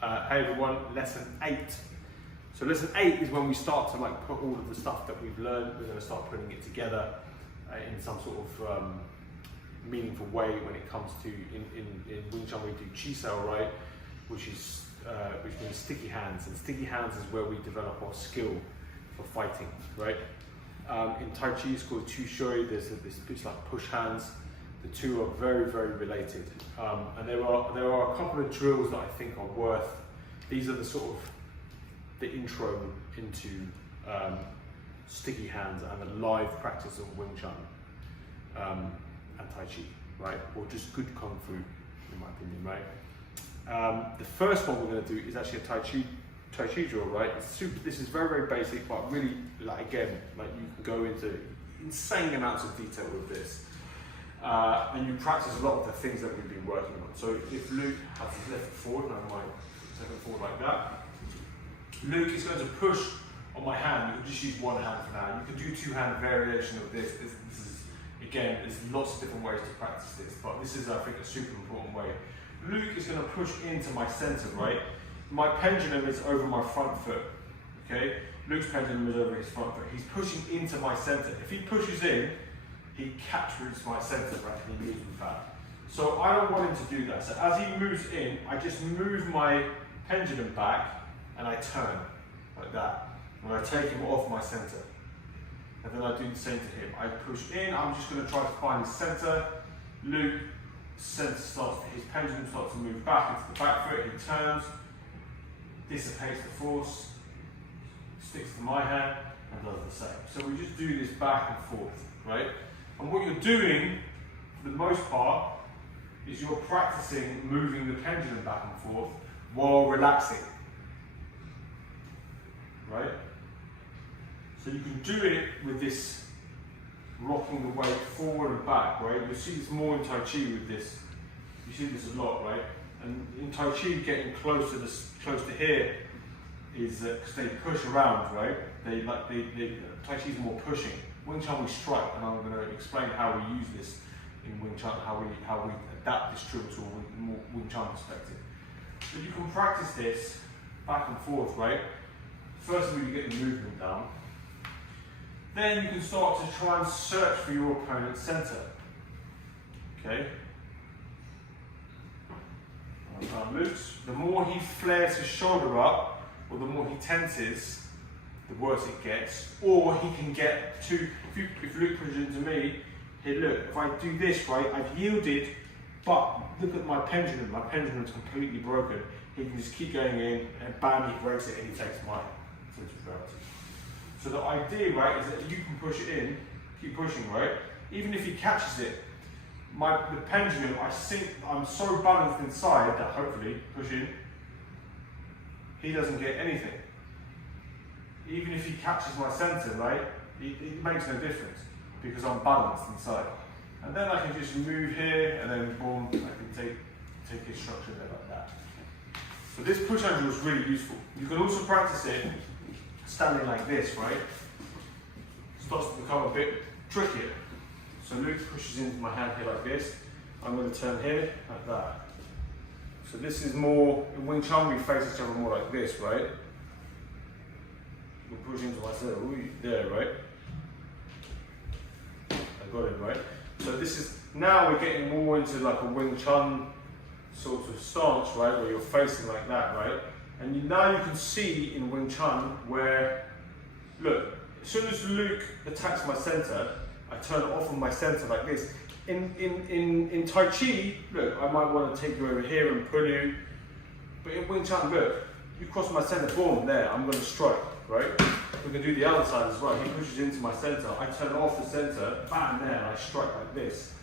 Hey everyone, lesson 8. So lesson 8 is when we start to put all of the stuff that we've learned, we're going to start putting it together in some sort of meaningful way when it comes to, in Wing Chun we do chi sao, right? Which means sticky hands, and sticky hands is where we develop our skill for fighting, right? In Tai Chi it's called tu shui, there's this bit like push hands. The two are very, very related. And there are a couple of drills that I think are worth, these are the sort of, the intro into sticky hands and the live practice of Wing Chun and Tai Chi, right? Or just good Kung Fu, in my opinion, right? The first one we're gonna do is actually a Tai Chi drill, right? This is very, very basic, but really, again, you can go into insane amounts of detail with this. And you practice a lot of the things that we've been working on. So if Luke has his left foot forward, and I might take it forward like that, Luke is going to push on my hand. You can just use one hand for now. You can do two-hand variation of this. This is, again, there's lots of different ways to practice this, but this is, I think, a super important way. Luke is going to push into my center, right? My pendulum is over my front foot, okay? Luke's pendulum is over his front foot. He's pushing into my center. If he pushes in, he captures my center, right, and he moves me back. So I don't want him to do that. So as he moves in, I just move my pendulum back and I turn like that. And I take him off my center. And then I do the same to him. I push in, I'm just going to try to find his center. Luke, his pendulum starts to move back into the back foot, he turns, dissipates the force, sticks to my hand, and does the same. So we just do this back and forth, right? And what you're doing, for the most part, is you're practicing moving the pendulum back and forth while relaxing, right? So you can do it with this rocking the weight forward and back, right? You'll see this more in Tai Chi with this. You see this a lot, right? And in Tai Chi, getting close to here is because they push around, right? Tai Chi is more pushing. Wing Chun we strike, and I'm going to explain how we use this in Wing Chun, how we adapt this drill to a more Wing Chun perspective. But you can practice this back and forth, right? Firstly, you get the movement down. Then you can start to try and search for your opponent's center. Okay? Luke's, the more he flares his shoulder up, or the more he tenses, the worse it gets. Or he can get to, if Luke pushes into me, here look, if I do this, right, I've yielded, but look at my pendulum's completely broken. He can just keep going in, and bam, he breaks it, and he takes my center of gravity. So the idea, right, is that you can push it in, keep pushing, right? Even if he catches it, the pendulum, I'm so balanced inside that hopefully, push in, he doesn't get anything. Even if he catches my center, right, it makes no difference because I'm balanced inside. And then I can just move here, and then boom, I can take his structure there like that. So this push hand drill is really useful. You can also practice it standing like this, right? It starts to become a bit trickier. So Luke pushes into my hand here like this. I'm going to turn here like that. So this is more, in Wing Chun we face each other more like this, right? We push into myself, there, right? I got it, right? So this is, now we're getting more into like a Wing Chun sort of stance, right? Where you're facing like that, right? And now you can see in Wing Chun where, look, as soon as Luke attacks my center, I turn off of my center like this. In Tai Chi, look, I might want to take you over here and pull you. But in Wing Chun, look, you cross my center, boom, there, I'm going to strike, right? We can do the other side as well. He pushes into my center, I turn off the center, bam, there, and I strike like this.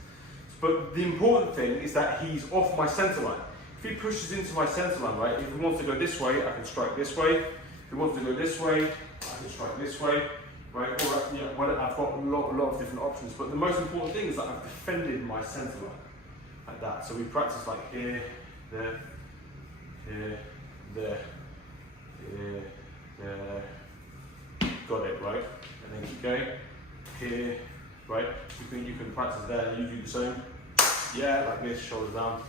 But the important thing is that he's off my center line. If he pushes into my center line, right, if he wants to go this way, I can strike this way. If he wants to go this way, I can strike this way, right? Or, yeah, well, I've got a lot of different options, but the most important thing is that I've defended my center line, like that. So we practice like here, there, here, there, here, there. Got it, right? And then keep going, here, right? You can practice there, and you do the same. Yeah, like this, shoulders down.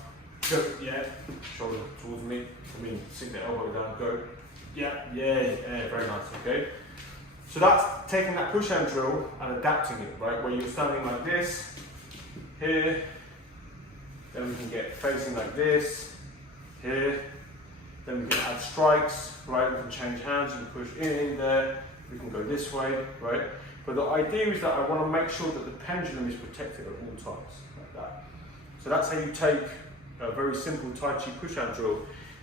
Go, yeah, shoulder towards me. I mean, sink the elbow down, go. Yeah, very nice, okay. So that's taking that push hand drill and adapting it, right? Where you're standing like this, here, then we can get facing like this, here, then we can add strikes, right? We can change hands, you can push in, there, we can go this way, right? But the idea is that I want to make sure that the pendulum is protected at all times, like that. So that's how you take a very simple Tai Chi push hand drill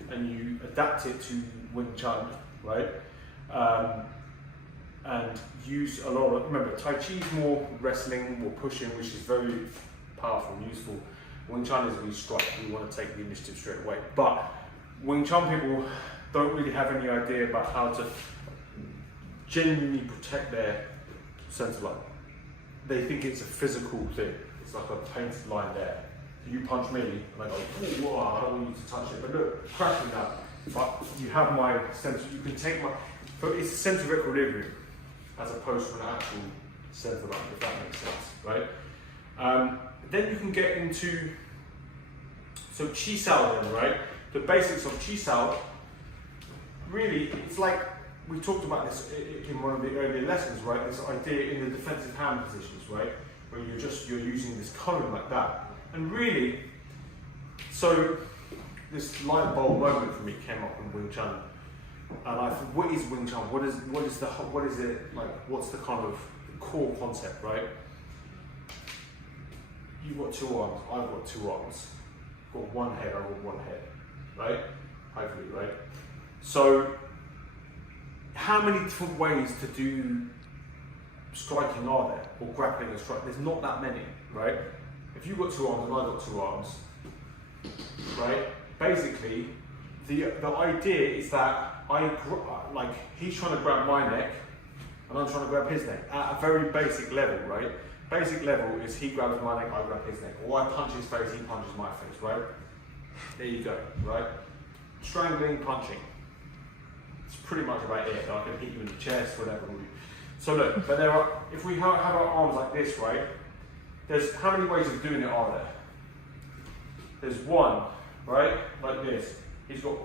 and you adapt it to Wing Chun, right? And use a lot of, remember, Tai Chi is more wrestling, more pushing, which is very powerful and useful. Wing Chun is we strike, we want to take the initiative straight away. But Wing Chun people don't really have any idea about how to genuinely protect their center line. They think it's a physical thing. It's like a painted line there. You punch me, and I go, whoa, I don't want you to touch it. But look, cracking that. But you have my center, you can take my, but it's a center of equilibrium as opposed to an actual center line, if that makes sense, right? Then you can get into, so Chi Sao then, right? The basics of Chi Sao, really, it's like, we talked about this in one of the earlier lessons, right? This idea in the defensive hand positions, right? Where you're using this cone like that. And really, so this light bulb moment for me came up in Wing Chun. And I thought, what is Wing Chun? What is it like? What's the kind of core concept, right? You've got two arms, I've got two arms. I've got one head, I've got one head, right? Hopefully, right? So, how many different ways to do striking are there, or grappling and striking? There's not that many, right? If you've got two arms and I've got two arms, right? Basically, the idea is that like he's trying to grab my neck and I'm trying to grab his neck at a very basic level, right? Basic level is he grabs my neck, I grab his neck, or I punch his face, he punches my face, right? There you go, right? Strangling, punching. It's pretty much about it. I can hit you in the chest, whatever. So look, but there are, if we have our arms like this, right? There's, how many ways of doing it are there? There's one, right? Like this. He's got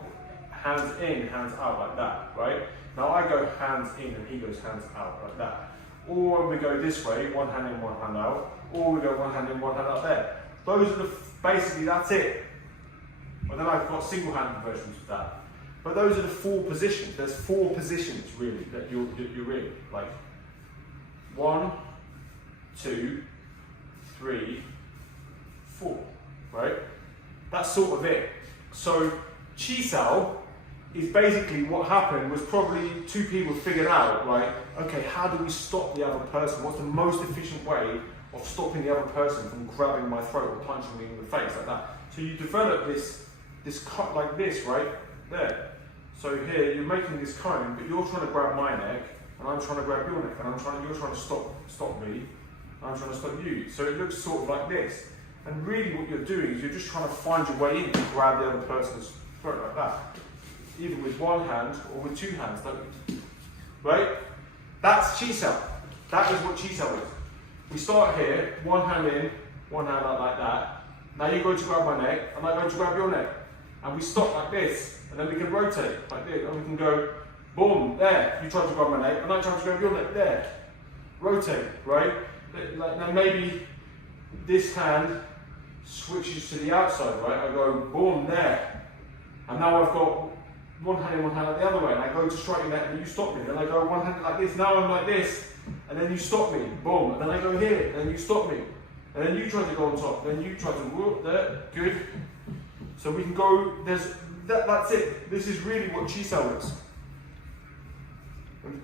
hands in, hands out like that, right? Now I go hands in and he goes hands out like that. Or we go this way, one hand in, one hand out. Or we go one hand in, one hand out there. Those are the, basically that's it. And then I've got single-handed versions of that. But those are the four positions. There's four positions really that you're in. Like 1, 2, 3, 4, right? That's sort of it. So Chi Sao is basically what happened was probably two people figured out, like, okay, how do we stop the other person? What's the most efficient way of stopping the other person from grabbing my throat or punching me in the face like that? So you develop this cut like this, right? There. So here you're making this cone, but you're trying to grab my neck, and I'm trying to grab your neck, and you're trying to stop me, and I'm trying to stop you. So it looks sort of like this. And really what you're doing is you're just trying to find your way in to grab the other person's throat like that. Either with one hand or with two hands, right? That's Chi Sao. That is what Chi Sao is. We start here, one hand in, one hand out like that. Now you're going to grab my neck, and I'm going to grab your neck. And we stop like this, and then we can rotate like this, and we can go, boom, there. You try to grab my neck, and I try to grab your neck, there. Rotate, right? Like, now maybe this hand switches to the outside, right? I go, boom, there. And now I've got one hand in, one hand out the other way, and I go to strike your neck, and you stop me. Then I go one hand like this, now I'm like this, and then you stop me, boom. And then I go here, and you stop me. And then you try to go on top, then you try to, whoop, there, good. So we can go, that's it. This is really what Chi Sao is.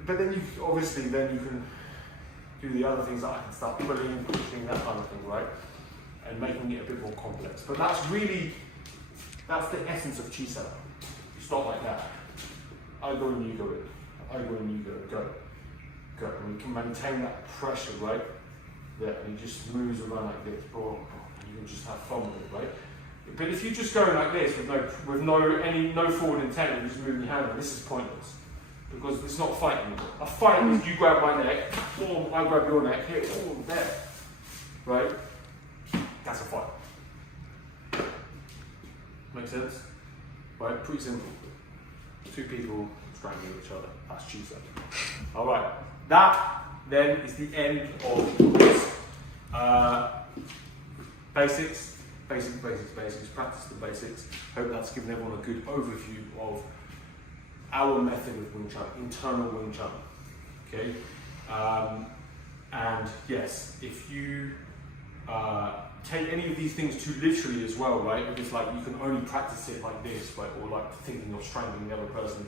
But then you, obviously, then you can do the other things that I can start pulling, pushing, that kind of thing, right? And making it a bit more complex. But that's really, that's the essence of Chi Sao. You start like that. I go and you go in. I go and you go. Go. And you can maintain that pressure, right? There, and he just moves around like this. Boom. You can just have fun with it, right? But if you're just going like this with no forward intent and just moving your hand, this is pointless. Because it's not fighting. A fight is you grab my neck, boom, I grab your neck, here, boom, there. Right? That's a fight. Make sense? Right, pretty simple. Two people strangling each other. That's Jiu-Jitsu. All right, that then is the end of this. Basics. Practice the basics. Hope that's given everyone a good overview of our method of Wing Chun, internal Wing Chun. Okay, and yes, if you take any of these things too literally as well, right? If it's like you can only practice it like this, right? Or like thinking of strangling the other person,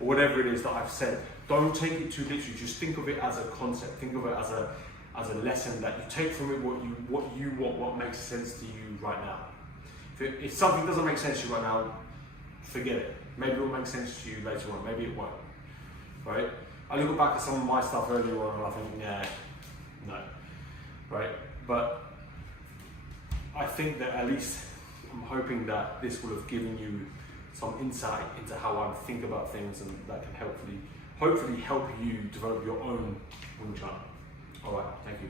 or whatever it is that I've said. Don't take it too literally. Just think of it as a concept. Think of it as a lesson that you take from it. What makes sense to you right now. If something doesn't make sense to you right now, forget it. Maybe it will make sense to you later on. Maybe it won't. Right? I look back at some of my stuff earlier on and I think, yeah, no. Right? But I think that at least I'm hoping that this will have given you some insight into how I think about things, and that can hopefully help you develop your own Wing Chun. All right, thank you.